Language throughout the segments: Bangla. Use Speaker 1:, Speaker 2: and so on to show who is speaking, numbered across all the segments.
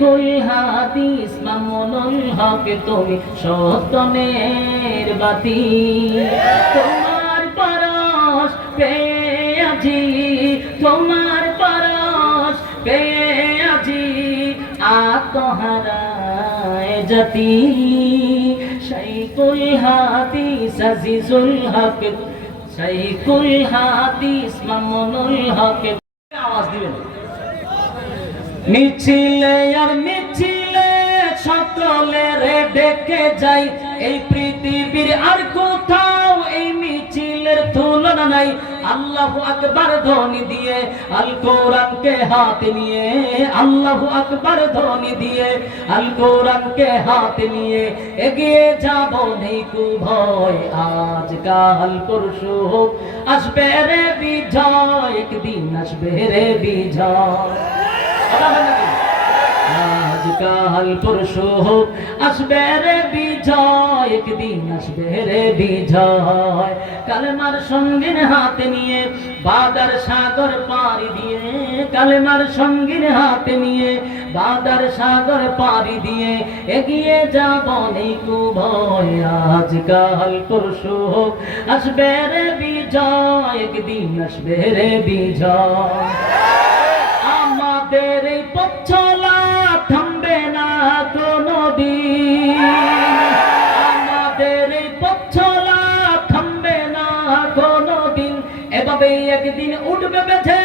Speaker 1: কুল হাদিস মামুনুল হক, তুমি সত্যনের বাতি। তোমার পরশ পেয়ে আজি তোমার পরশ পেয়ে আজি আত্মহারায় জাতি। শাইকুল হাদিস আজিজুল হক শাইকুল হাদিস মামুনুল হক। আওয়াজ দিবেন। মিছিলে আর মিছিলে সকলের ডেকে যাই। এই পৃথিবীর আর কোথাও এই মিছিলের তুলনা নাই। আল্লাহ আকবার ধ্বনি দিয়ে আল কোরআনকে হাতে নিয়ে, আল্লাহ আকবার ধ্বনি দিয়ে আল কোরআনকে হাতে নিয়ে, এগিয়ে যাব নেই কু ভয়। আজ কাল পরশু হোক, আসবে রে বিজয়, একদিন আসবে রে বিজয়। আজ কাল পরশু হোক আসবে রে বিজয়, একদিন আসবে রে বিজয়। কালেমার সঙ্গীর হাতে নিয়ে, বাদার সাগর পাড়ি দিয়ে। কালেমার সঙ্গীর হাতে নিয়ে, বাদার সাগর পাড়ি দিয়ে। এগিয়ে যাব নেই কু ভয় আজ কাল পরশু হোক আসবে রে বিজয়, একদিন আসবে রে বিজয়। এভাবে একদিন উঠবে বেঁধে?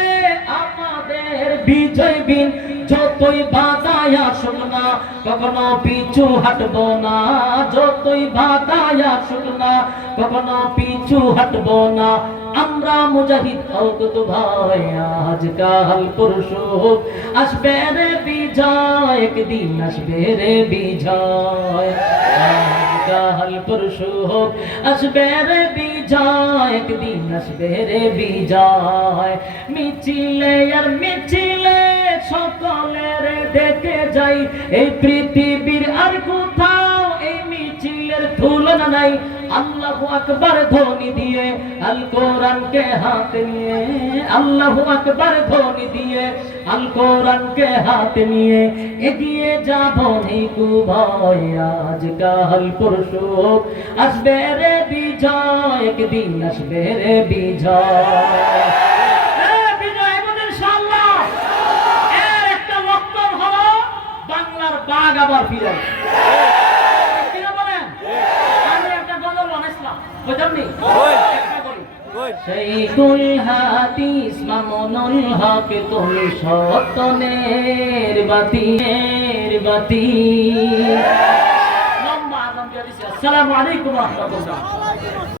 Speaker 1: আমাদের বিজয় বিন যতই বাধায় আসুক কখনো পিছু হাঁটবো না। যতই বাধায় আসুক কখনো পিছু হাঁটবো না। আমরা মুজাহিদ অকুত ভাই আজ কাল পরশু হোক আসবে রে বিজয়, একদিন আসবে রে বিজয়। কাল পরশু হোক আসবে রে বিজয়, একদিন আসবে রে বিজয়। মিছিলে আর মিছিলে সকলের ডেকে যাই। এই পৃথিবীর আর কোথাও এই মিছিলের তুলনা নাই। আল্লাহ আকবার ধ্বনি দিয়ে আল কোরআনকে হাতে নিয়ে। আল্লাহ আকবার ধ্বনি দিয়ে আল কোরআনকে হাতে নিয়ে এগিয়ে যাব নিকু ভয় আজ কাল পরশু আসবে রে বিজয় একদিন আসবে রে বিজয় বাঘ আবার ফিরে আসবে। বলেন? আমি একটা গজল বানাইছিলাম? শৈকুল হাদিস মামুনুল হক তুমি সত্যনের বাতি। বাতি। আসসালামু আলাইকুম ওয়া রাহমাতুল্লাহ